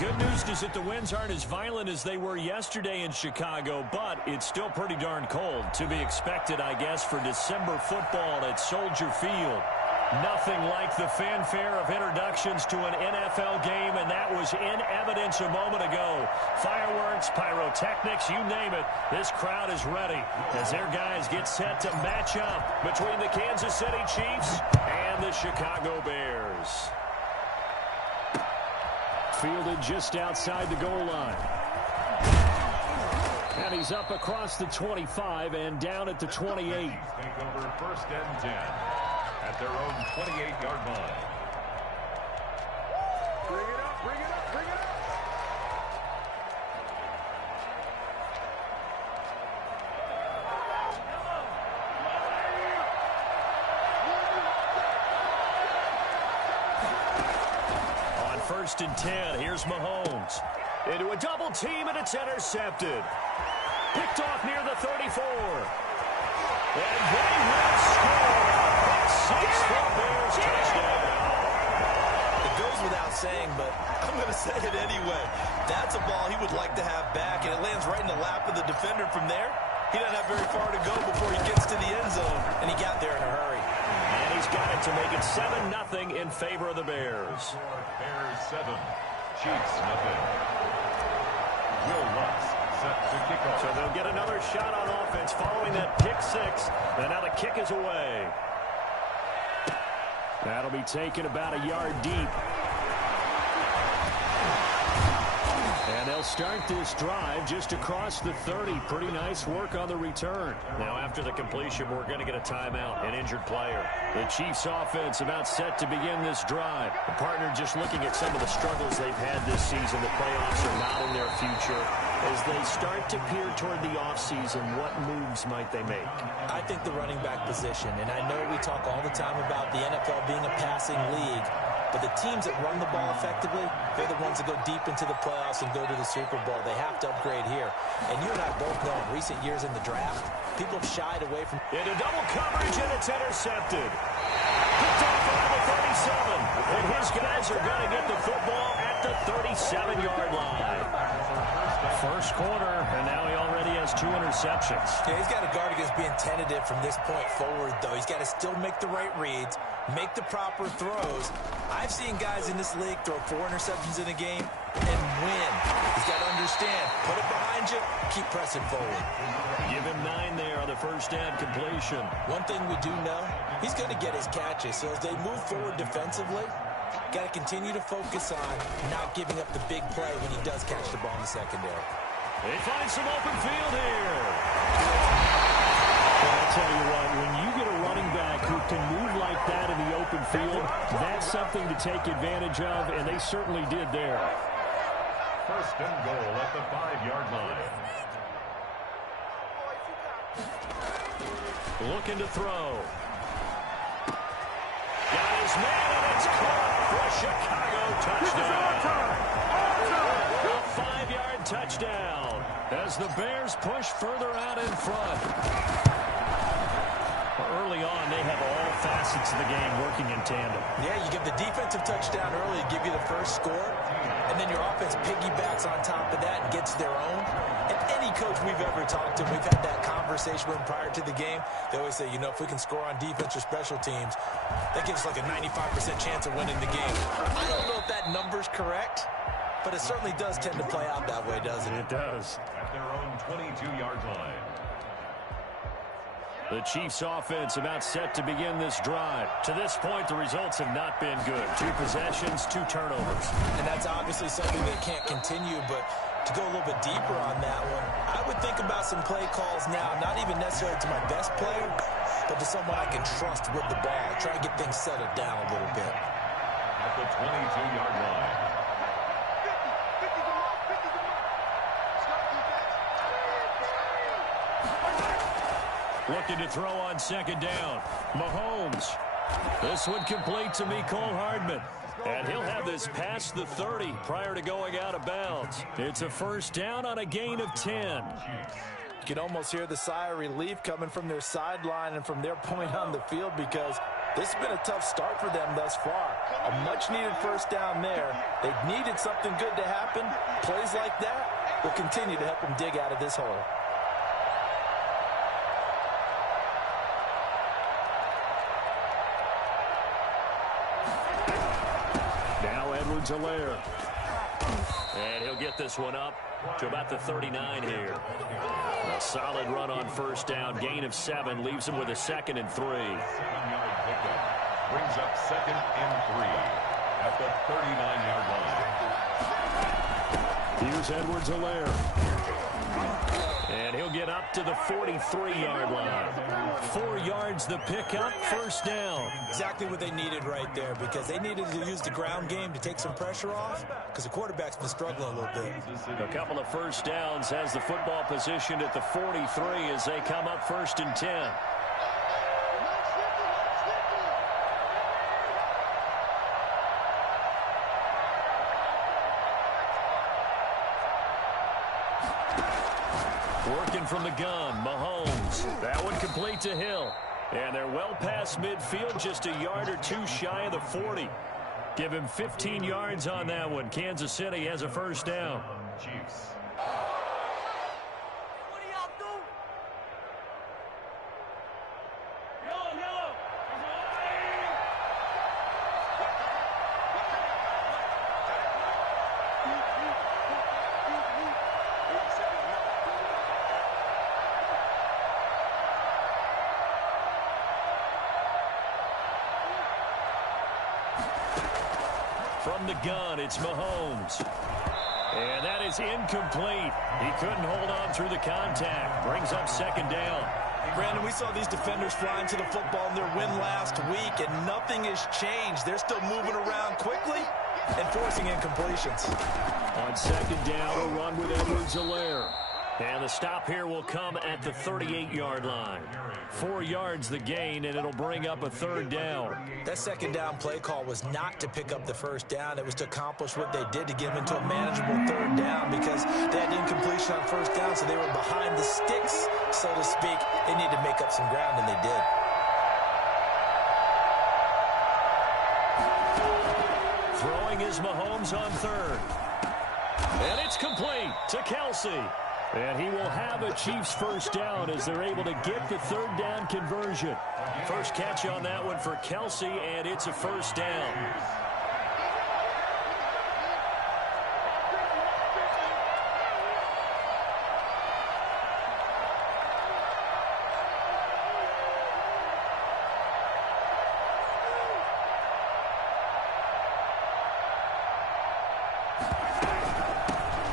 Good news is that the winds aren't as violent as they were yesterday in Chicago, but it's still pretty darn cold. To be expected, I guess, for December football at Soldier Field. Nothing like the fanfare of introductions to an NFL game, and that was in evidence a moment ago. Fireworks, pyrotechnics, you name it. This crowd is ready as their guys get set to match up between the Kansas City Chiefs and the Chicago Bears. Fielded just outside the goal line. And he's up across the 25 and down at the 28. Take over 1st and 10 at their own 28-yard line. Bring it up, bring it up, bring it up. On 1st and 10, here's Mahomes. Into a double team, and it's intercepted. Picked off near the 34. And they will score. Pick 6 for Bears touchdown. It goes without saying, but I'm going to say it anyway. That's a ball he would like to have back, and it lands right in the lap of the defender from there. He doesn't have very far to go before he gets to the end zone, and he got there in a hurry. And he's got it to make it 7-0 in favor of the Bears. Bears 7, Chiefs nothing. Will Lutz set to kick off. So they'll get another shot on offense following that pick 6. And now the kick is away. That'll be taken about a yard deep. And they'll start this drive just across the 30. Pretty nice work on the return. Now after the completion, we're going to get a timeout, an injured player. The Chiefs offense about set to begin this drive. The partner just looking at some of the struggles they've had this season. The playoffs are not in their future. As they start to peer toward the offseason, what moves might they make? I think the running back position, and I know we talk all the time about the NFL being a passing league, but the teams that run the ball effectively, they're the ones that go deep into the playoffs and go to the Super Bowl. They have to upgrade here. And you and I both know in recent years in the draft, people have shied away from... Into double coverage, and it's intercepted. Picked off around the 37. And his guys are going to get the football at the 37-yard line. First quarter, and now he already has 2 interceptions. Yeah, he's got to guard against being tentative from this point forward, though. He's got to still make the right reads, make the proper throws. I've seen guys in this league throw 4 interceptions in a game and win. He's got to understand, put it behind you, keep pressing forward. Give him 9 there on the first down completion. One thing we do know, he's going to get his catches. So as they move forward defensively, got to continue to focus on not giving up the big play when he does catch the ball in the secondary. They find some open field here. Well, I'll tell you what, when you get a running back who can move like that in the open field, that's something to take advantage of, and they certainly did there. 1st and goal at the 5-yard line. Looking to throw. Got his man, and it's caught for a Chicago touchdown. A 5-yard touchdown as the Bears push further out in front. Early on, they have all facets of the game working in tandem. Yeah, you give the defensive touchdown early, give you the first score, and then your offense piggybacks on top of that and gets their own. And any coach we've ever talked to, we've had that conversation with them prior to the game. They always say, you know, if we can score on defense or special teams, that gives us like a 95% chance of winning the game. I don't know if that number's correct, but it certainly does tend to play out that way, doesn't it? It does. At their own 22-yard line. The Chiefs offense about set to begin this drive. To this point, the results have not been good. 2 possessions, 2 turnovers. And that's obviously something that can't continue, but to go a little bit deeper on that one, I would think about some play calls now, not even necessarily to my best player, but to someone I can trust with the ball. Try to get things settled down a little bit. At the 22-yard line. Looking to throw on 2nd down. Mahomes. This one complete to Mecole Hardman. And he'll have this past the 30 prior to going out of bounds. It's a 1st down on a gain of 10. You can almost hear the sigh of relief coming from their sideline and from their point on the field because This has been a tough start for them thus far. A much-needed first down there. They needed something good to happen. Plays like that will continue to help them dig out of this hole. Now Edwards-Helaire. And he'll get this one up to about the 39 here. A solid run on first down. Gain of 7 leaves him with a 2nd and 3. 7-yard pickup brings up 2nd and 3 at the 39-yard line. Here's Edwards-Helaire. And he'll get up to the 43-yard line. 4 yards the pickup, first down. Exactly what they needed right there, because they needed to use the ground game to take some pressure off, because the quarterback's been struggling a little bit. A couple of first downs, has the football positioned at the 43 as they come up 1st and 10. Working from the gun, Mahomes. That one complete to Hill. And they're well past midfield, just a yard or 2 shy of the 40. Give him 15 yards on that one. Kansas City has a first down. Chiefs. From the gun, it's Mahomes. And that is incomplete. He couldn't hold on through the contact. Brings up 2nd down. Brandon, we saw these defenders flying to the football in their win last week, and nothing has changed. They're still moving around quickly and forcing incompletions. On 2nd down, a run with Edwards-Helaire. And the stop here will come at the 38-yard line. 4 yards the gain, and it'll bring up a 3rd down. That 2nd down play call was not to pick up the first down. It was to accomplish what they did to get them into a manageable 3rd down, because they had incompletion on first down, so they were behind the sticks, so to speak. They needed to make up some ground, and they did. Throwing is Mahomes on 3rd. And it's complete to Kelsey. And he will have a Chiefs first down as they're able to get the 3rd down conversion. First catch on that one for Kelsey, and it's a first down.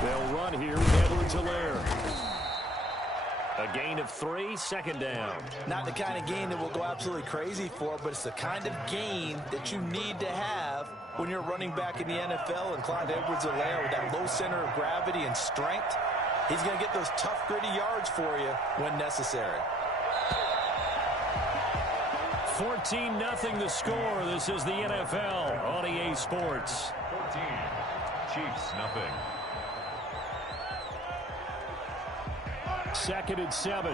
They'll run here with Edwards-Helaire. A gain of 3, 2nd down. Not the kind of gain that we'll go absolutely crazy for, but it's the kind of gain that you need to have when you're running back in the NFL. And Clyde Edwards-Helaire, with that low center of gravity and strength, he's going to get those tough, gritty yards for you when necessary. 14-0 the score. This is the NFL on EA Sports. 14. Chiefs, nothing. 2nd and 7.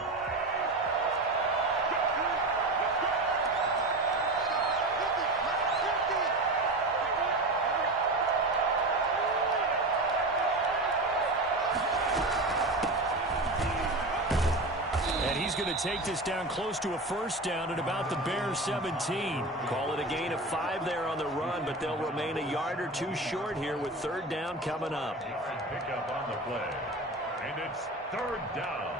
And he's going to take this down close to a first down at about the Bears 17. Call it a gain of 5 there on the run, but they'll remain a yard or 2 short here with 3rd down coming up. Pick up on the play. And it's 3rd down.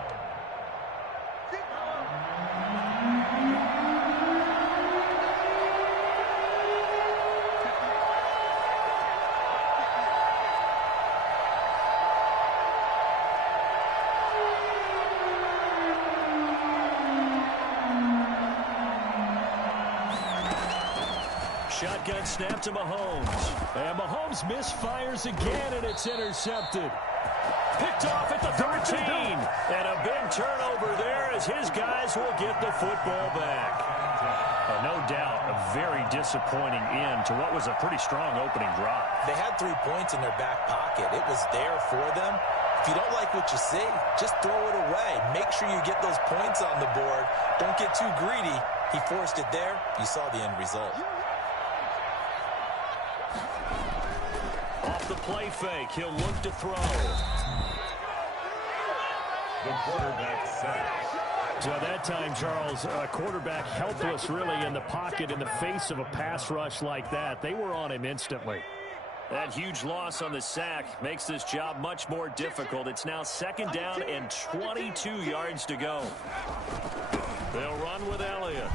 Shotgun snap to Mahomes. And Mahomes misfires again, and it's intercepted. Picked off at the 13. And a big turnover there as his guys will get the football back. No doubt a very disappointing end to what was a pretty strong opening drive. They had 3 points in their back pocket. It was there for them. If you don't like what you see, just throw it away. Make sure you get those points on the board. Don't get too greedy. He forced it there. You saw the end result. Off the play fake, he'll look to throw. The quarterback set. So at that time, Charles, a quarterback helpless really in the pocket in the face of a pass rush like that. They were on him instantly. That huge loss on the sack makes this job much more difficult. It's now 2nd down and 22 yards to go. They'll run with Elliott.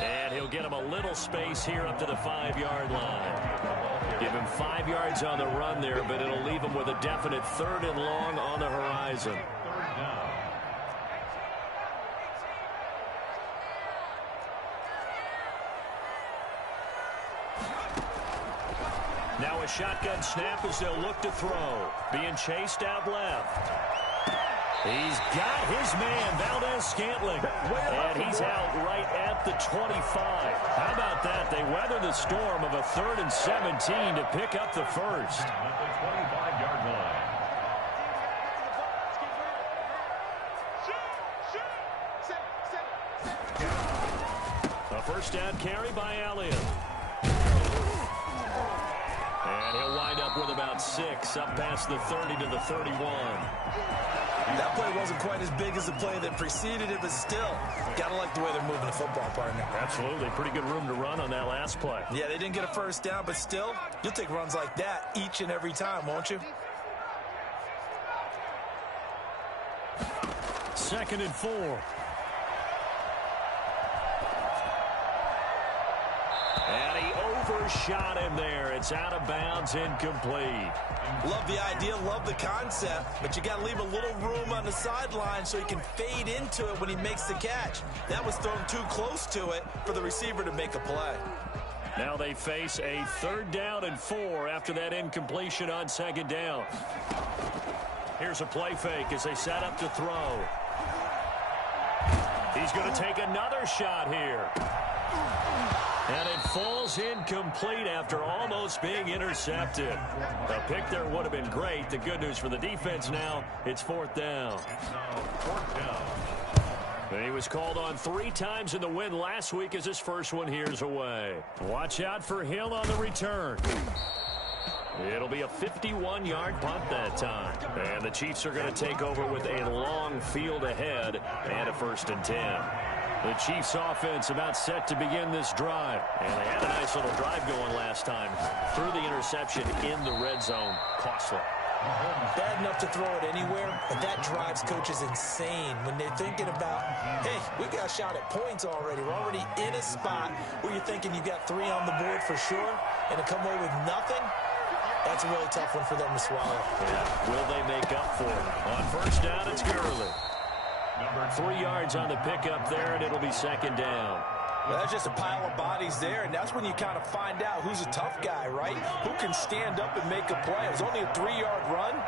And he'll get him a little space here up to the 5-yard line. Give him 5 yards on the run there, but it'll leave him with a definite 3rd and long on the horizon. 3rd down. Now a shotgun snap as they'll look to throw. Being chased out left. He's got his man, Valdez-Scantling. And he's out right at the 25. How about that? They weather the storm of a 3rd and 17 to pick up the first. At the 25-yard line. A first down carry by Elliott. And he'll wind up with about 6, up past the 30 to the 31. That play wasn't quite as big as the play that preceded it, but still, gotta like the way they're moving the football, partner. Absolutely. Pretty good room to run on that last play. Yeah, they didn't get a first down, but still, you'll take runs like that each and every time, won't you? 2nd and 4. And he overshot him there. It's out of bounds, incomplete. Love the idea, love the concept, but you got to leave a little room on the sideline so he can fade into it when he makes the catch. That was thrown too close to it for the receiver to make a play. Now they face a 3rd down and 4 after that incompletion on 2nd down. Here's a play fake as they set up to throw. He's going to take another shot here. And it falls incomplete after almost being intercepted. A pick there would have been great. The good news for the defense now, it's 4th down. 4th down. He was called on 3 times in the win last week as his first one here's away. Watch out for Hill on the return. It'll be a 51-yard punt that time. And the Chiefs are going to take over with a long field ahead and a 1st and 10. The Chiefs offense about set to begin this drive. And they had a nice little drive going last time. Threw the interception in the red zone. Costly. Bad enough to throw it anywhere, but that drives coaches insane when they're thinking about, hey, we got a shot at points already. We're already in a spot where you're thinking you got 3 on the board for sure, and to come away with nothing, that's a really tough one for them to swallow. Yeah. Will they make up for it? On 1st down, it's Gurley. 3 yards on the pickup there, and it'll be 2nd down. Well, that's just a pile of bodies there, and that's when you kind of find out who's a tough guy, right? Who can stand up and make a play. It was only a 3-yard run,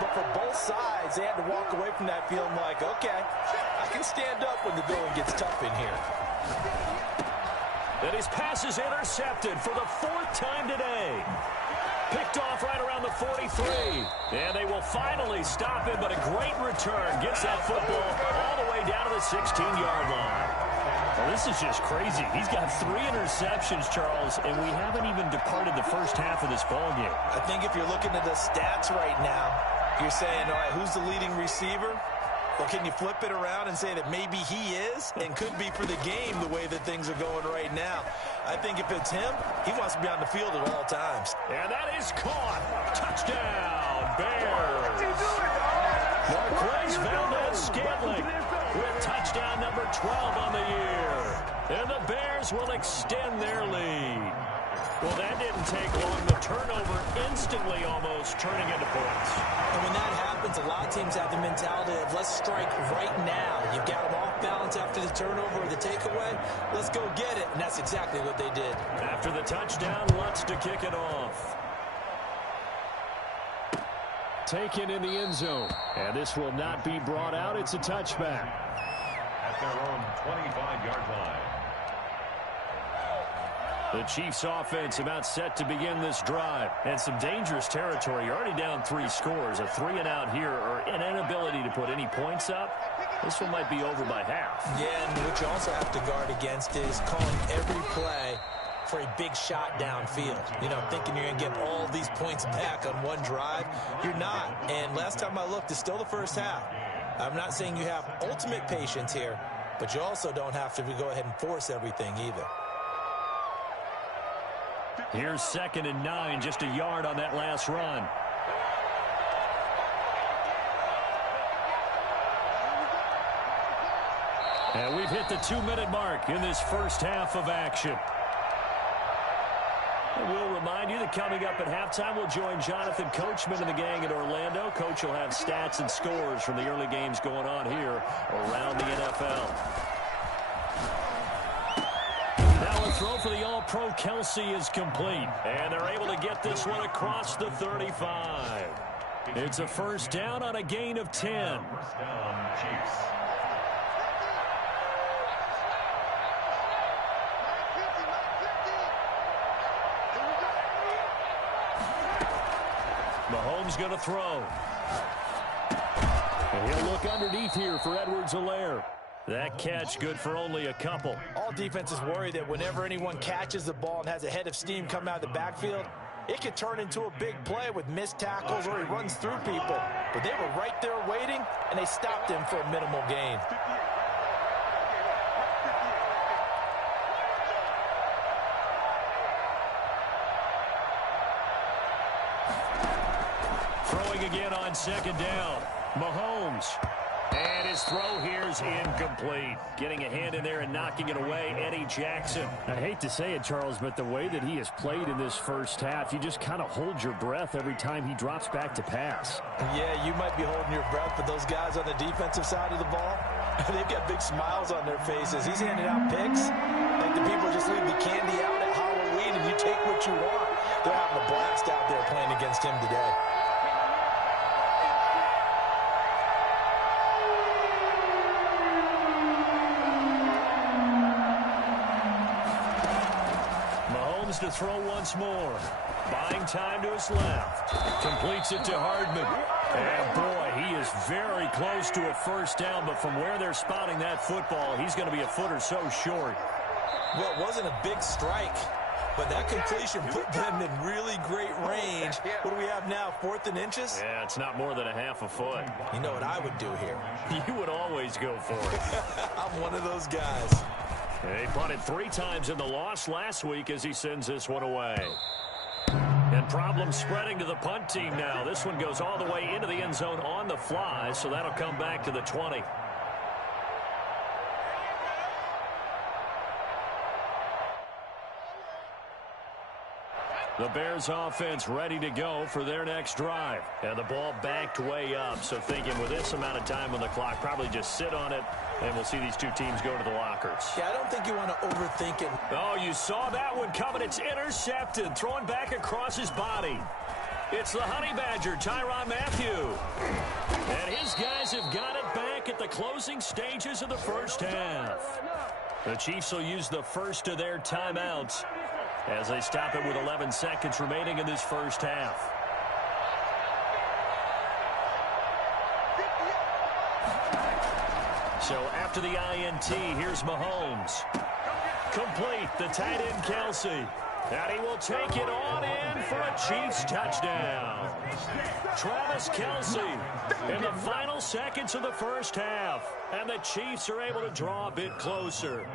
but for both sides, they had to walk away from that feeling like, okay, I can stand up when the going gets tough in here. And his pass is intercepted for the 4th time today. Picked off right around the 43. And they will finally stop him, but a great return. Gets that football all the way down to the 16-yard line. Well, this is just crazy. He's got 3 interceptions, Charles, and we haven't even departed the first half of this ballgame. I think if you're looking at the stats right now, you're saying, all right, who's the leading receiver? Well, can you flip it around and say that maybe he is and could be for the game the way that things are going right now? I think if it's him, he wants to be on the field at all times. And that is caught. Touchdown, Bears. Marquez Valdez-Scantling with touchdown number 12 on the year. And the Bears will extend their lead. Well, that didn't take long. The turnover instantly almost turning into points. And when that happens, a lot of teams have the mentality of let's strike right now. You've got them off balance after the turnover or the takeaway. Let's go get it. And that's exactly what they did. After the touchdown, Lutz to kick it off. Taken in the end zone. And this will not be brought out. It's a touchback. At their own 25-yard line. The Chiefs offense about set to begin this drive. And some dangerous territory. You're already down 3 scores. A 3-and-out here or an inability to put any points up. This one might be over by half. Yeah, and what you also have to guard against is calling every play for a big shot downfield. You know, thinking you're going to get all these points back on one drive. You're not. And last time I looked, it's still the first half. I'm not saying you have ultimate patience here, but you also don't have to go ahead and force everything either. Here's 2nd and 9, just a yard on that last run. And we've hit the 2-minute mark in this first half of action. And we'll remind you that coming up at halftime, we'll join Jonathan Coachman and the gang in Orlando. Coach will have stats and scores from the early games going on here around the NFL. Now a throw for the All-Pro Kelsey is complete. And they're able to get this one across the 35. It's a first down on a gain of 10. First down, Chiefs. Mahomes going to throw. And he'll look underneath here for Edwards-Helaire. That catch good for only a couple. All defenses worry that whenever anyone catches the ball and has a head of steam coming out of the backfield, it could turn into a big play with missed tackles or he runs through people. But they were right there waiting, and they stopped him for a minimal gain. Throwing again on 2nd down. Mahomes. And his throw here is incomplete. Getting a hand in there and knocking it away, Eddie Jackson. I hate to say it, Charles, but the way that he has played in this first half, you just kind of hold your breath every time he drops back to pass. Yeah, you might be holding your breath, but those guys on the defensive side of the ball, they've got big smiles on their faces. He's handing out picks like the people just leave the candy out at Halloween and you take what you want. They're having a blast out there playing against him today. To throw once more. Buying time to his left. Completes it to Hardman. And boy, he is very close to a first down, but from where they're spotting that football, he's going to be a foot or so short. Well, it wasn't a big strike, but that completion put them in really great range. What do we have now, 4th and inches? Yeah, it's not more than a half a foot. You know what I would do here? You would always go for it. I'm one of those guys. He punted 3 times in the loss last week as he sends this one away. And problems spreading to the punt team now. This one goes all the way into the end zone on the fly, so that'll come back to the 20. The Bears offense ready to go for their next drive. And the ball backed way up, so thinking with this amount of time on the clock, probably just sit on it, and we'll see these two teams go to the lockers. Yeah, I don't think you want to overthink it. Oh, you saw that one coming. It's intercepted, thrown back across his body. It's the Honey Badger, Tyrann Mathieu. And his guys have got it back at the closing stages of the first half. The Chiefs will use the first of their timeouts as they stop it with 11 seconds remaining in this first half. So after the INT, here's Mahomes. Complete, the tight end Kelsey. And he will take it on in for a Chiefs touchdown. Travis Kelsey in the final seconds of the first half. And the Chiefs are able to draw a bit closer.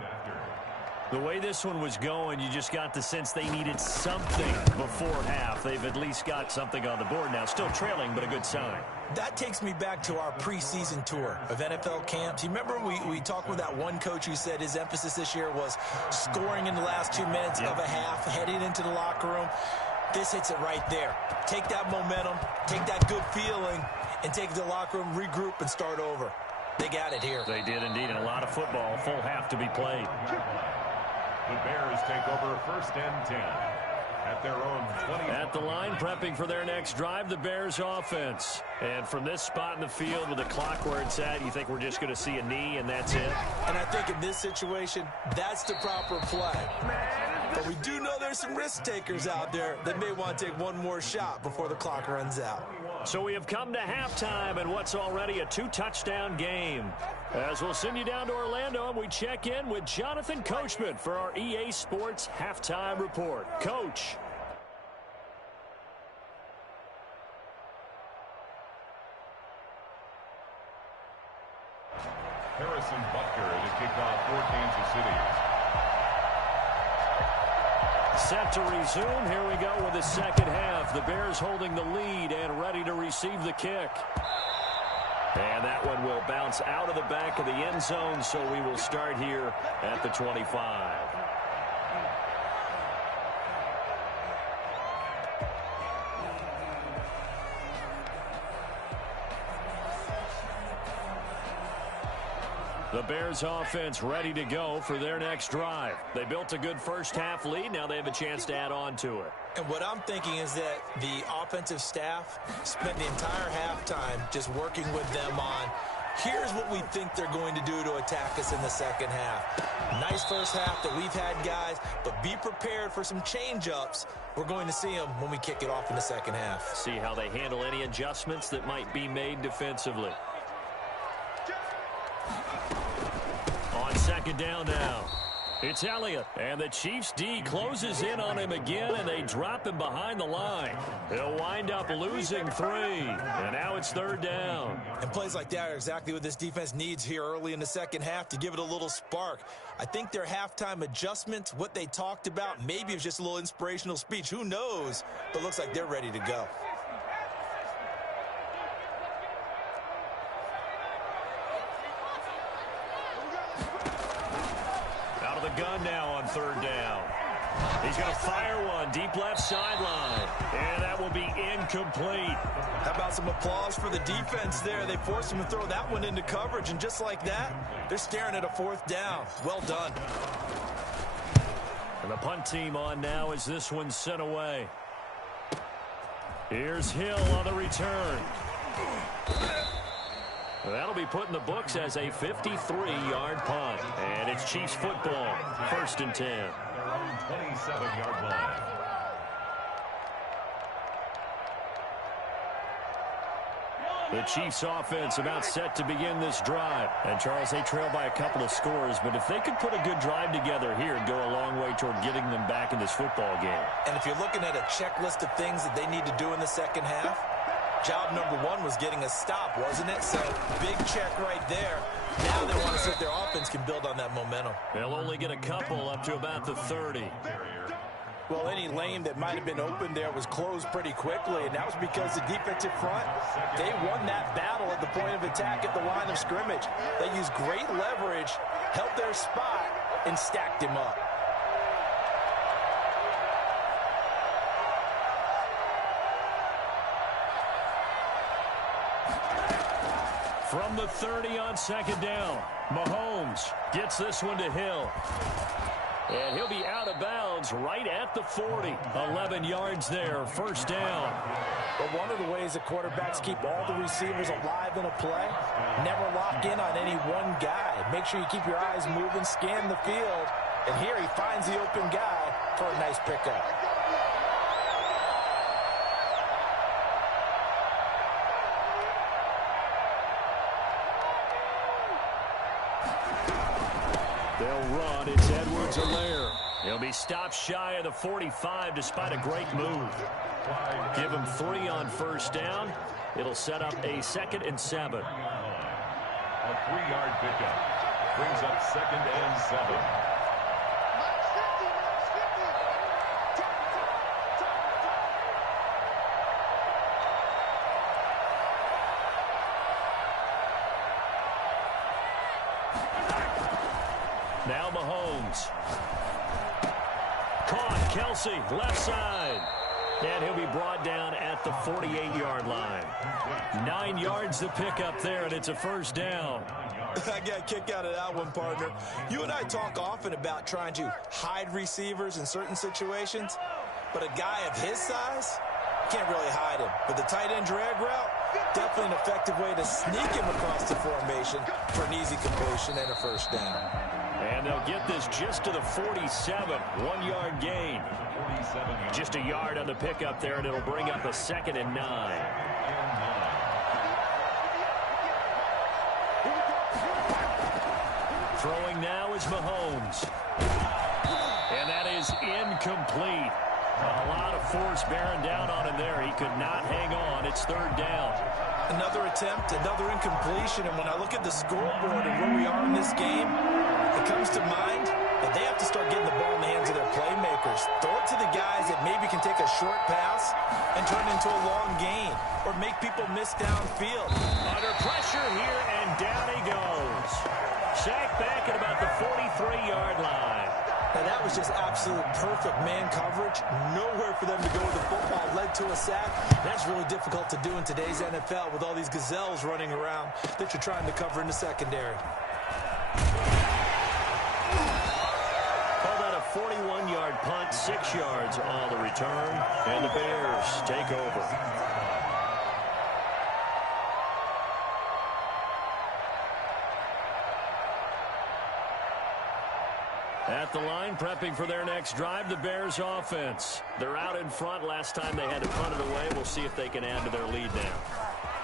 The way this one was going, you just got the sense they needed something before half. They've at least got something on the board now. Still trailing, but a good sign. That takes me back to our preseason tour of NFL camps. You remember we talked with that one coach who said his emphasis this year was scoring in the last 2 minutes of a half, heading into the locker room. This hits it right there. Take that momentum, take that good feeling, and take it to the locker room, regroup, and start over. They got it here. They did indeed, and a lot of football, full half to be played. The Bears take over 1st and 10 at their own 20. At the line, prepping for their next drive, the Bears offense. And from this spot in the field with the clock where it's at, you think we're just going to see a knee and that's it? And I think in this situation, that's the proper play. But we do know there's some risk takers out there that may want to take one more shot before the clock runs out. So we have come to halftime in what's already a 2-touchdown game. As we'll send you down to Orlando, and we check in with Jonathan Coachman for our EA Sports Halftime Report. Coach. Harrison Butker to kick off for Kansas City. Set to resume. Here we go with the second half. The Bears holding the lead and ready to receive the kick. And that one will bounce out of the back of the end zone, so we will start here at the 25. The Bears offense ready to go for their next drive. They built a good first half lead. Now they have a chance to add on to it. And what I'm thinking is that the offensive staff spent the entire halftime just working with them on, here's what we think they're going to do to attack us in the second half. Nice first half that we've had, guys, but be prepared for some change-ups. We're going to see them when we kick it off in the second half. See how they handle any adjustments that might be made defensively. On second down now, it's Elliott, and the Chiefs D closes in on him again, and they drop him behind the line. He'll wind up losing 3, and now it's third down. And plays like that are exactly what this defense needs here early in the second half to give it a little spark. I think their halftime adjustments, what they talked about, maybe it was just a little inspirational speech. Who knows? But looks like they're ready to go. Gun now on third down. He's going to fire one deep left sideline, and that will be incomplete. How about some applause for the defense there? They forced him to throw that one into coverage, and just like that, they're staring at a fourth down. Well done. And the punt team on now as this one's sent away. Here's Hill on the return. That'll be put in the books as a 53-yard punt. And it's Chiefs football, 1st and 10. Around 27-yard line. The Chiefs offense about set to begin this drive. And Charles, they trail by a couple of scores, but if they could put a good drive together here, it'd go a long way toward getting them back in this football game. And if you're looking at a checklist of things that they need to do in the second half, job number 1 was getting a stop, wasn't it? So, big check right there. Now they want to see if their offense can build on that momentum. They'll only get a couple up to about the 30. Well, any lane that might have been open there was closed pretty quickly, and that was because the defensive front, they won that battle at the point of attack at the line of scrimmage. They used great leverage, held their spot, and stacked him up. From the 30 on second down, Mahomes gets this one to Hill. And he'll be out of bounds right at the 40. 11 yards there, first down. But one of the ways that quarterbacks keep all the receivers alive in a play, never lock in on any one guy. Make sure you keep your eyes moving, scan the field. And here he finds the open guy for a nice pickup. They'll run. It's Edwards-Helaire. He'll be stopped shy of the 45 despite a great move. Give him 3 on first down. It'll set up a 2nd and 7. A 3-yard pickup brings up 2nd and 7. Now Mahomes. Caught. Kelsey, left side. And he'll be brought down at the 48-yard line. 9 yards to pick up there, and it's a first down. I got a kick out of that one, partner. You and I talk often about trying to hide receivers in certain situations, but a guy of his size, can't really hide him. But the tight end drag route, definitely an effective way to sneak him across the formation for an easy completion and a first down. And they'll get this just to the 47, 1-yard gain. Just a yard on the pickup there, and it'll bring up a 2nd and 9. Throwing now is Mahomes. And that is incomplete. A lot of force bearing down on him there. He could not hang on. It's third down. Another attempt, another incompletion. And when I look at the scoreboard and where we are in this game, it comes to mind that they have to start getting the ball in the hands of their playmakers. Throw it to the guys that maybe can take a short pass and turn it into a long gain or make people miss downfield. Under pressure here, and down he goes. Sacked back at about the 43-yard line. Now, that was just absolute perfect man coverage. Nowhere for them to go with the football. Led to a sack. That's really difficult to do in today's NFL with all these gazelles running around that you're trying to cover in the secondary. Called out a 41-yard punt, 6 yards on the return, and the Bears take over. At the line, prepping for their next drive, the Bears offense. They're out in front. Last time they had to punt it away. We'll see if they can add to their lead now.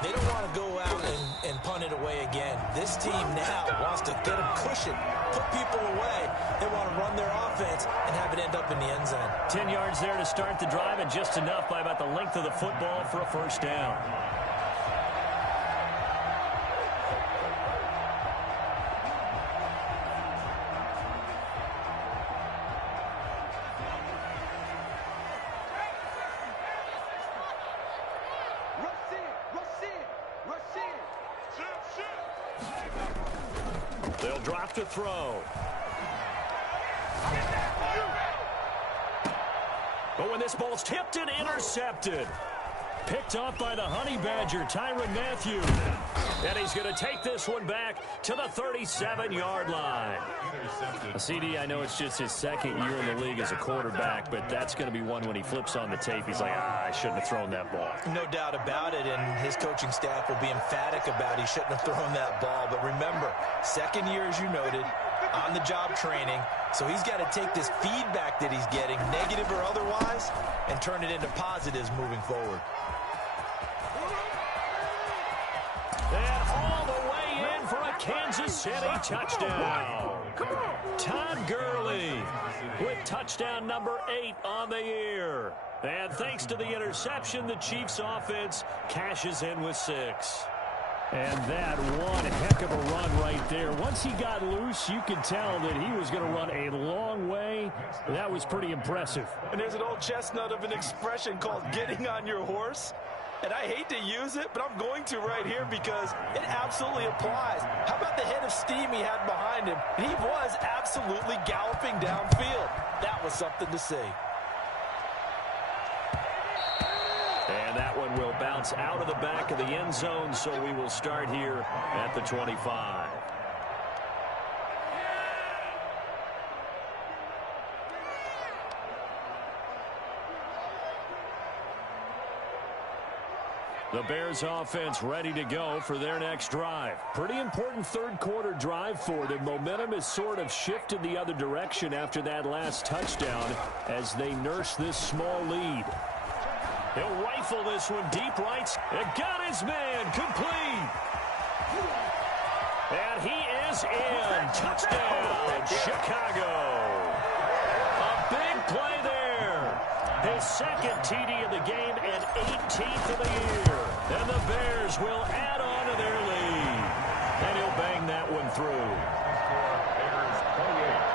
They don't want to go out and punt it away again. This team now wants to get a cushion, put people away. They want to run their offense and have it end up in the end zone. 10 yards there to start the drive, and just enough by about the length of the football for a first down. They'll drop to throw. But when this ball's tipped and intercepted. Picked off by the Honey Badger, Tyrann Mathieu. And he's going to take this one back to the 37-yard line. CD, I know it's just his second year in the league as a quarterback, but that's going to be one when he flips on the tape. He's like, I shouldn't have thrown that ball. No doubt about it, and his coaching staff will be emphatic about he shouldn't have thrown that ball. But remember, second year, as you noted, on-the-job training, so he's got to take this feedback that he's getting, negative or otherwise, and turn it into positives moving forward. And all the way in for a Kansas City touchdown. Todd Gurley with touchdown number 8 on the year. And thanks to the interception, the Chiefs offense cashes in with 6. And that one heck of a run right there. Once he got loose, you could tell that he was going to run a long way. That was pretty impressive. And there's an old chestnut of an expression called getting on your horse. And I hate to use it, but I'm going to right here because it absolutely applies. How about the head of steam he had behind him? And he was absolutely galloping downfield. That was something to see. And that one will bounce out of the back of the end zone, so we will start here at the 25. The Bears offense ready to go for their next drive. Pretty important third quarter drive for them. Momentum has sort of shifted the other direction after that last touchdown as they nurse this small lead. He'll rifle this one deep right. It got his man complete. And he is in. Touchdown, Chicago. A big play there. His second TD of the game and 18th of the year. And the Bears will add on to their lead. And he'll bang that one through. Bears 28,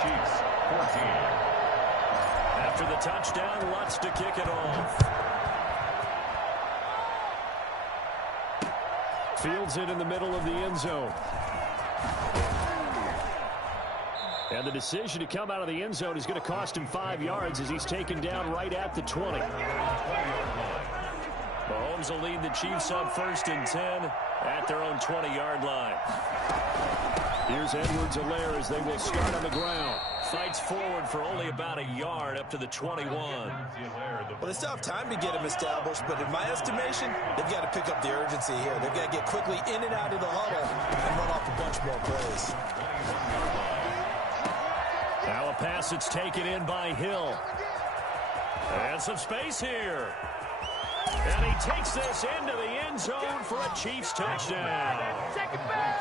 Chiefs 14. After the touchdown, Lutz to kick it off. Fields it in the middle of the end zone. And the decision to come out of the end zone is going to cost him 5 yards as he's taken down right at the 20. Mahomes will lead the Chiefs on 1st and 10 at their own 20-yard line. Here's Edwards-Helaire as they will start on the ground. Fights forward for only about a yard up to the 21. Well, they still have time to get him established, but in my estimation, they've got to pick up the urgency here. They've got to get quickly in and out of the huddle and run off a bunch more plays. Now a pass that's taken in by Hill. And some space here. And he takes this into the end zone for a Chiefs touchdown.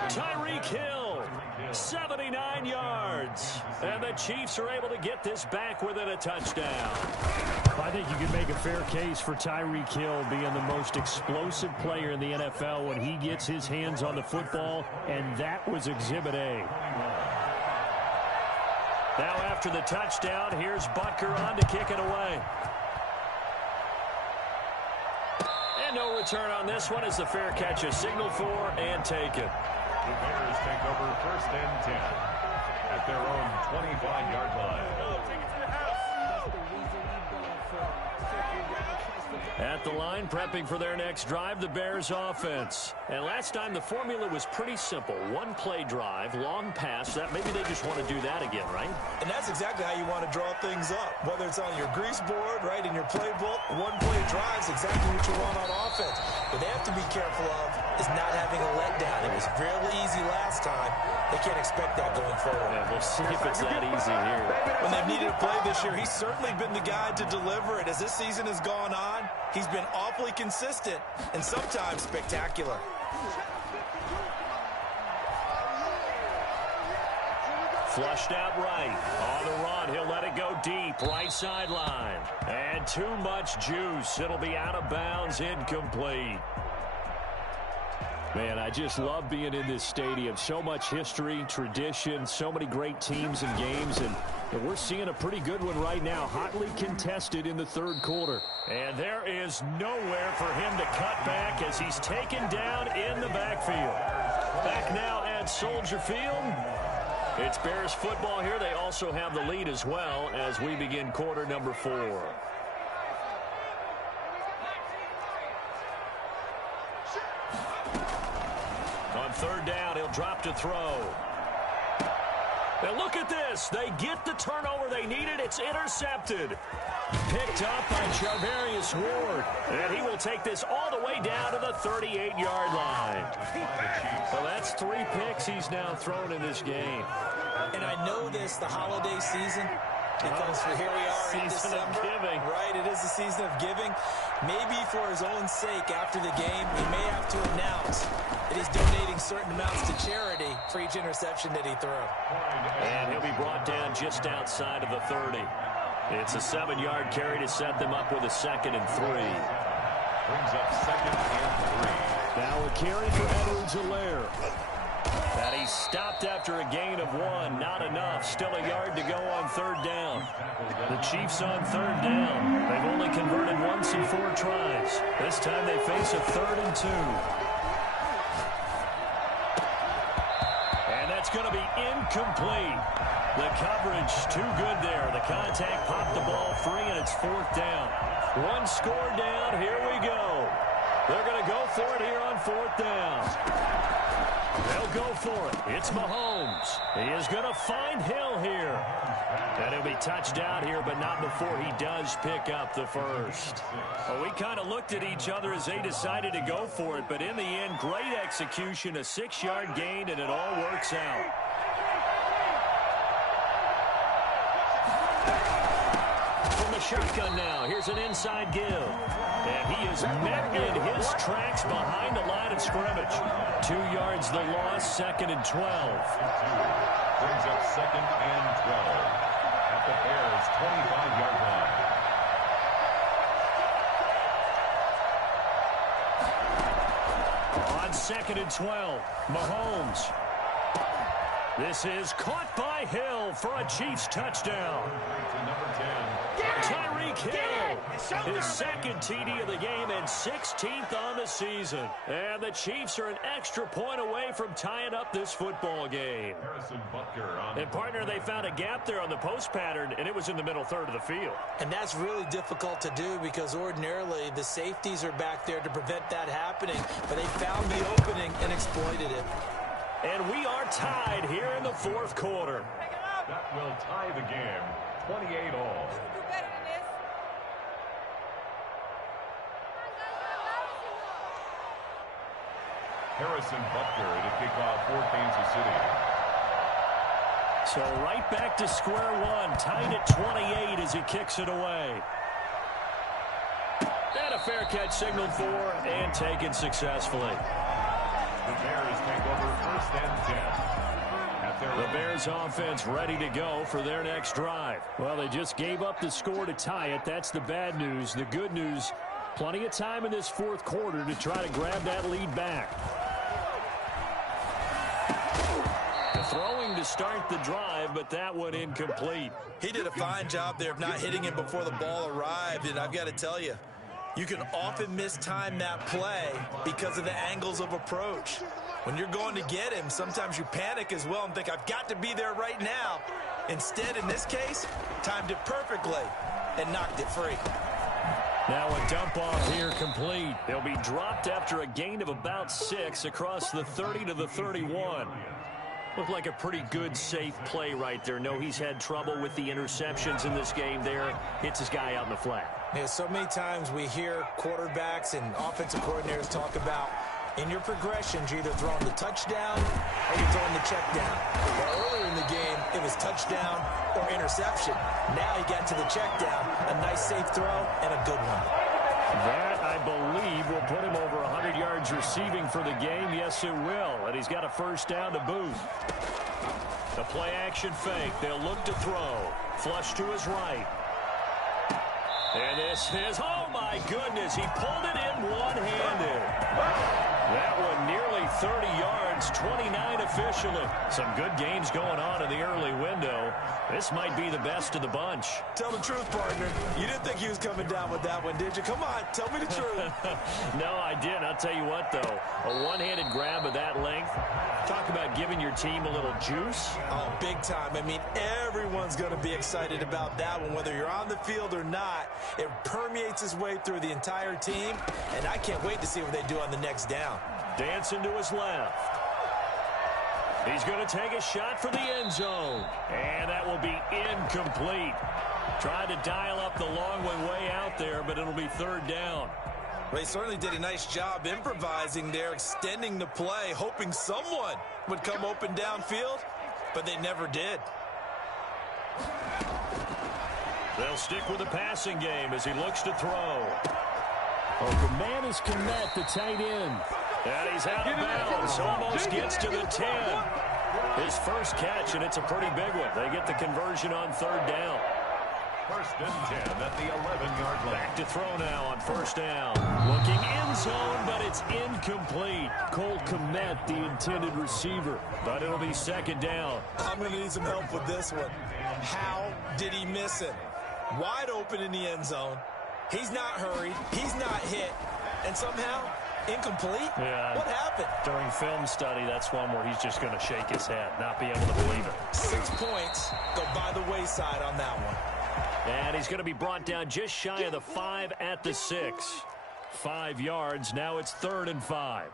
Tyreek Hill 79 yards. And the Chiefs are able to get this back within a touchdown. I think you can make a fair case for Tyreek Hill being the most explosive player in the NFL when he gets his hands on the football, and that was Exhibit A. Now after the touchdown, here's Butker on to kick it away. And no return on this one as the fair catch is signaled for and taken. The Bears take over 1st and 10 at their own 25-yard line. At the line, prepping for their next drive, the Bears offense. And last time, the formula was pretty simple. One play drive, long pass. That maybe they just want to do that again, right? And that's exactly how you want to draw things up. Whether it's on your grease board, right, in your playbook, one play drive is exactly what you want on offense. What they have to be careful of is not having a letdown. It was really easy last time. They can't expect that going forward. Yeah, we'll see if it's that easy here. When they've needed a play this year, he's certainly been the guy to deliver it. As this season has gone on, he's been awfully consistent and sometimes spectacular. Flushed out right. On the run, he'll let it go deep. Right sideline. And too much juice. It'll be out of bounds, incomplete. Man, I just love being in this stadium. So much history, tradition, so many great teams and games, and we're seeing a pretty good one right now, hotly contested in the third quarter. And there is nowhere for him to cut back as he's taken down in the backfield. Back now at Soldier Field. It's Bears football here. They also have the lead as well as we begin quarter number 4. On 3rd down, he'll drop to throw. And look at this. They get the turnover they needed. It's intercepted. Picked up by Charvarius Ward. And he will take this all the way down to the 38-yard line. Well, that's 3 picks he's now thrown in this game. And I know this, the holiday season, because here we are in December. Season of giving. Right, it is the season of giving. Maybe for his own sake after the game, he may have to announce that he's donating certain amounts to charity for each interception that he threw. And he'll be brought down just outside of the 30. It's a 7-yard carry to set them up with a 2nd and 3. Brings up 2nd and 3. Now a carry for Edwards-Helaire. And he stopped after a gain of 1. Not enough. Still a yard to go on 3rd down. The Chiefs on 3rd down. They've only converted once in 4 tries. This time they face a 3rd and 2. And that's going to be incomplete. The coverage too good there. The contact popped the ball free, and it's 4th down. 1 score down. Here we go. They're going to go for it here on 4th down. They'll go for it. It's Mahomes. He is going to find Hill here. And he'll be touched out here, but not before he does pick up the first. Well, we kind of looked at each other as they decided to go for it, but in the end, great execution, a 6-yard gain, and it all works out. From the shotgun now, here's an inside give. And he is met in his tracks behind the line of scrimmage. 2 yards the loss, 2nd and 12. Brings up 2nd and 12 at the Bears' 25-yard line. On 2nd and 12, Mahomes. This is caught by Hill for a Chiefs touchdown. To number 10. Tyreek Hill, his 2nd TD of the game and 16th on the season. And the Chiefs are an extra point away from tying up this football game. And partner, they found a gap there on the post pattern, and it was in the middle 3rd of the field. And that's really difficult to do because ordinarily the safeties are back there to prevent that happening. But they found the opening and exploited it. And we are tied here in the 4th quarter. That will tie the game, 28 all. Harrison Butker to kick off for Kansas City. So right back to square one, tied at 28 as he kicks it away. And a fair catch signaled for and taken successfully. The Bears take over 1st and 10 at The Bears offense ready to go for their next drive. Well, they just gave up the score to tie it. That's the bad news. The good news, plenty of time in this fourth quarter to try to grab that lead back. The throwing to start the drive, but that one incomplete. He did a fine job there of not hitting him before the ball arrived, and I've got to tell you, you can often mistime that play because of the angles of approach. When you're going to get him, sometimes you panic as well and think, I've got to be there right now. Instead, in this case, timed it perfectly and knocked it free. Now a dump off here complete. They'll be dropped after a gain of about 6 across the 30 to the 31. Looked like a pretty good, safe play right there. No, he's had trouble with the interceptions in this game there. Hits his guy out in the flat. Yeah, so many times we hear quarterbacks and offensive coordinators talk about in your progressions, you're either throwing the touchdown or you're throwing the check down. Well, earlier in the game, it was touchdown or interception. Now he got to the check down, a nice safe throw, and a good one. That, I believe, will put him over 100 yards receiving for the game. Yes, it will. And he's got a first down to boot. The play action fake. They'll look to throw. Flush to his right. And this is, oh my goodness, he pulled it in one-handed. That one nearly 30 yards, 29 officially. Some good games going on in the early window. This might be the best of the bunch. Tell the truth, partner. You didn't think he was coming down with that one, did you? Come on, tell me the truth. No, I didn't. I'll tell you what, though. A one-handed grab of that length. Talk about giving your team a little juice. Oh, big time. I mean, everyone's going to be excited about that one, whether you're on the field or not. It permeates its way through the entire team, and I can't wait to see what they do on the next down. Dancing to his left. He's going to take a shot for the end zone. And that will be incomplete. Tried to dial up the long one way out there, but it'll be third down. Well, he certainly did a nice job improvising there, extending the play, hoping someone would come open downfield, but they never did. They'll stick with the passing game as he looks to throw. Oh, the man is Kmet, the tight end. And he's out of bounds. Almost gets to the 10. His first catch, and it's a pretty big one. They get the conversion on third down. First and 10 at the 11-yard line. Back to throw now on first down. Looking end zone, but it's incomplete. Cole Kmet, the intended receiver. But it'll be second down. I'm going to need some help with this one. How did he miss it? Wide open in the end zone. He's not hurried. He's not hit. And somehow, incomplete? Yeah. What happened? During film study, that's one where he's just going to shake his head, not be able to believe it. 6 points go by the wayside on that one. And he's going to be brought down just shy of the 5 at the 6. 5 yards. Now it's 3rd and 5.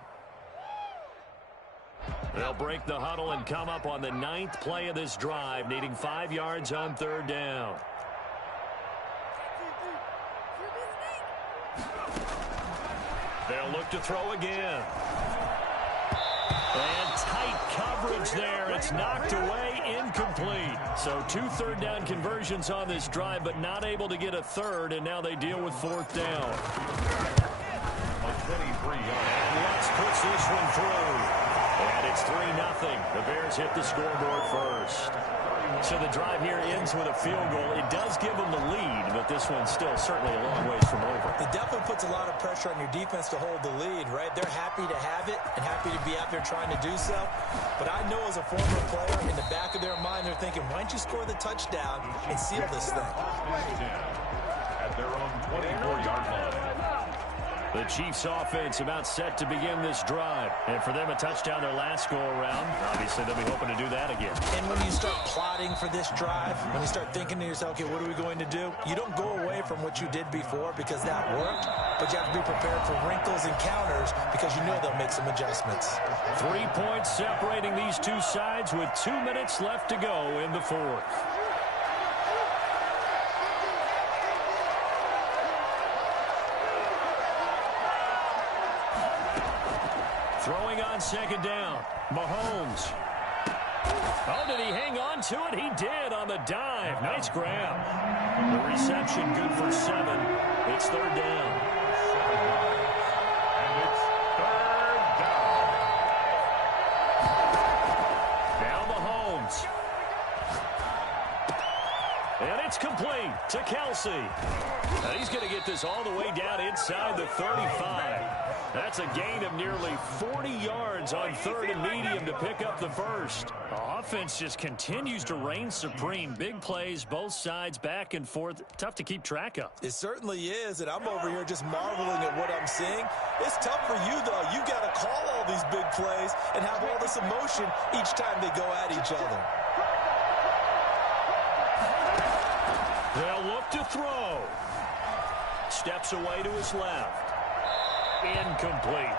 They'll break the huddle and come up on the 9th play of this drive, needing 5 yards on third down. They'll look to throw again. And tight coverage there. It's knocked away, incomplete. So 2 third down conversions on this drive, but not able to get a third, and now they deal with 4th down. On 23 yards. And Lutz puts this one through. And it's 3-0. The Bears hit the scoreboard first. So the drive here ends with a field goal. It does give them the lead, but this one's still certainly a long ways from over. It definitely puts a lot of pressure on your defense to hold the lead, right? They're happy to have it and happy to be out there trying to do so. But I know as a former player, in the back of their mind, they're thinking, why don't you score the touchdown and seal this thing? At their own 24-yard line. The Chiefs offense about set to begin this drive. And for them, a touchdown their last go-around. Obviously, they'll be hoping to do that again. And when you start plotting for this drive, when you start thinking to yourself, okay, what are we going to do? You don't go away from what you did before because that worked, but you have to be prepared for wrinkles and counters because you know they'll make some adjustments. 3 points separating these two sides with 2 minutes left to go in the 4th. Throwing on second down. Mahomes. Oh, did he hang on to it? He did on the dive. Nice grab. The reception good for 7. It's third down. And it's third down. Now Mahomes. It's complete to Kelsey. And he's going to get this all the way down inside the 35. That's a gain of nearly 40 yards on third and medium to pick up the first. The offense just continues to reign supreme. Big plays, both sides, back and forth. Tough to keep track of. It certainly is, and I'm over here just marveling at what I'm seeing. It's tough for you, though. You got to call all these big plays and have all this emotion each time they go at each other. They'll look to throw. Steps away to his left. Incomplete.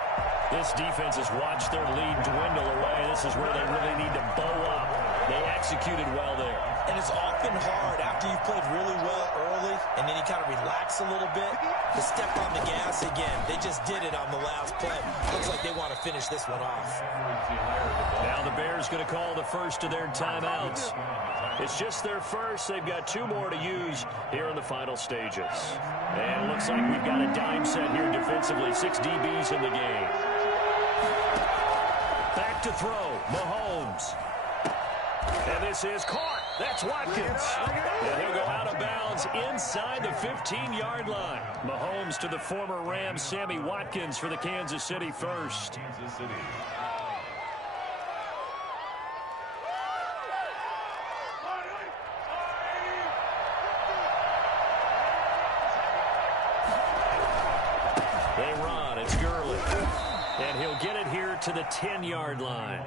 This defense has watched their lead dwindle away. This is where they really need to bow up. They executed well there. And it's often hard after you've played really well early and then you kind of relax a little bit to step on the gas again. They just did it on the last play. Looks like they want to finish this one off. Now the Bears going to call the first of their timeouts. It's just their first. They've got 2 more to use here in the final stages. And it looks like we've got a dime set here defensively. 6 DBs in the game. Back to throw. Mahomes. And this is caught. That's Watkins. And he'll go out of bounds inside the 15-yard line. Mahomes to the former Rams, Sammy Watkins for the Kansas City first. Kansas City. They run. It's Gurley. And he'll get it here to the 10-yard line.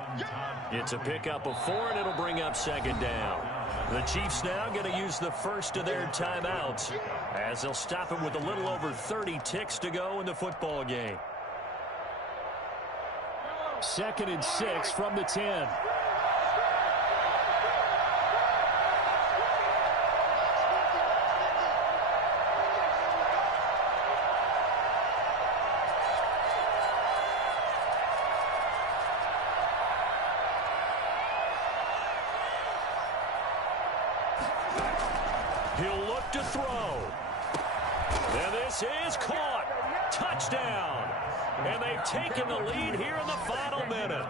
It's a pickup of 4, and it'll bring up second down. The Chiefs now going to use the first of their timeouts as they'll stop it with a little over 30 ticks to go in the football game. 2nd and 6 from the 10. He'll look to throw. And this is caught. Touchdown. And they've taken the lead here in the final minute.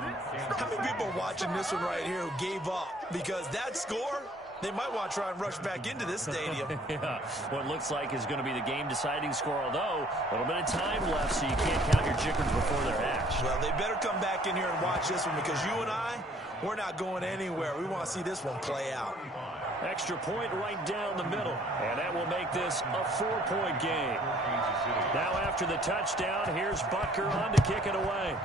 How many people watching this one right here who gave up? Because that score, they might want to try and rush back into this stadium. Yeah, what looks like is going to be the game-deciding score, although a little bit of time left, so you can't count your chickens before they're hatched. Well, they better come back in here and watch this one because you and I, we're not going anywhere. We want to see this one play out. Extra point right down the middle, and that will make this a 4-point game. Now after the touchdown, here's Butker on to kick it away.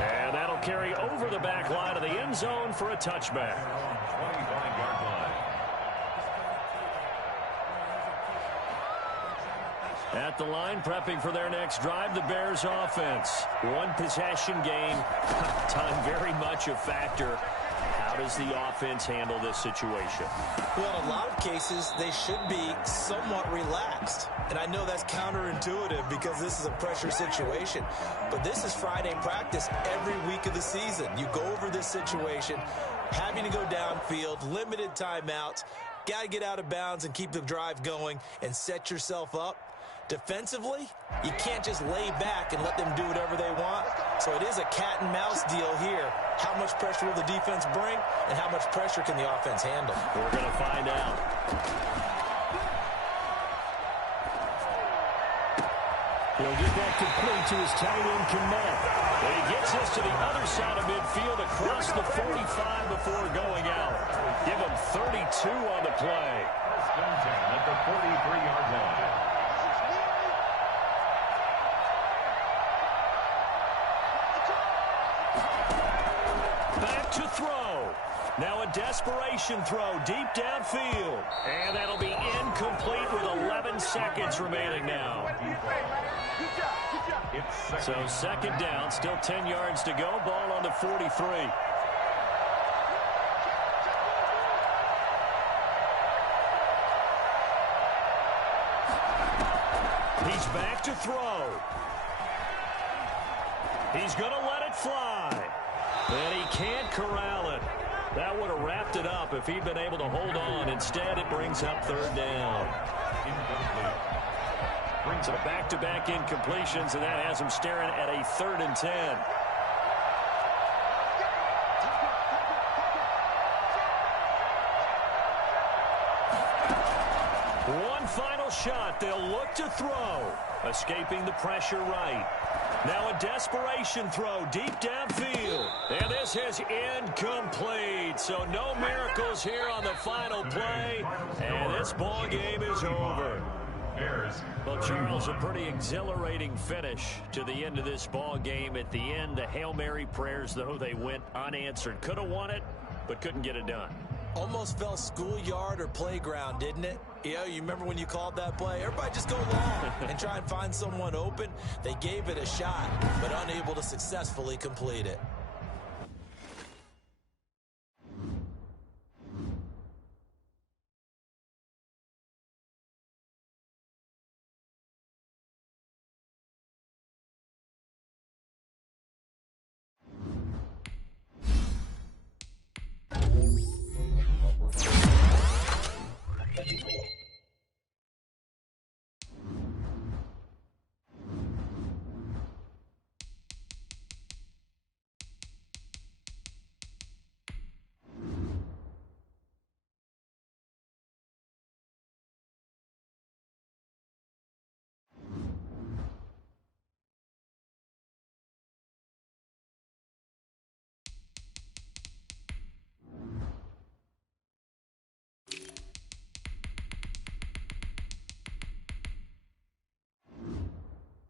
And that'll carry over the back line of the end zone for a touchback. 25-yard line. At the line, prepping for their next drive, the Bears offense. 1 possession game. Time very much a factor. How does the offense handle this situation? Well, in a lot of cases, they should be somewhat relaxed. And I know that's counterintuitive because this is a pressure situation. But this is Friday practice every week of the season. You go over this situation, having to go downfield, limited timeouts, got to get out of bounds and keep the drive going and set yourself up. Defensively, you can't just lay back and let them do whatever they want. So it is a cat and mouse deal here. How much pressure will the defense bring, and how much pressure can the offense handle? We're going to find out. He'll get that complete to his tight end, Kmet. And he gets this to the other side of midfield across the 45 before going out. Give him 32 on the play. First and 10 at the 43-yard line. Back to throw. Now a desperation throw deep downfield. And that'll be incomplete with 11 seconds remaining now. So second down, still 10 yards to go. Ball on the 43. He's back to throw. He's going to let it fly. And he can't corral it. That would have wrapped it up if he'd been able to hold on. Instead, it brings up third down. So back-to-back incompletions, and that has him staring at a 3rd and 10. One final shot. They'll look to throw. Escaping the pressure right. Now a desperation throw deep downfield. And this is incomplete. So no miracles here on the final play. And this ball game is over. Well, Charles, a pretty exhilarating finish to the end of this ball game. At the end, the Hail Mary prayers, though, they went unanswered. Could have won it, but couldn't get it done. Almost felt schoolyard or playground, didn't it? You remember when you called that play? Everybody just go long and try and find someone open. They gave it a shot, but unable to successfully complete it.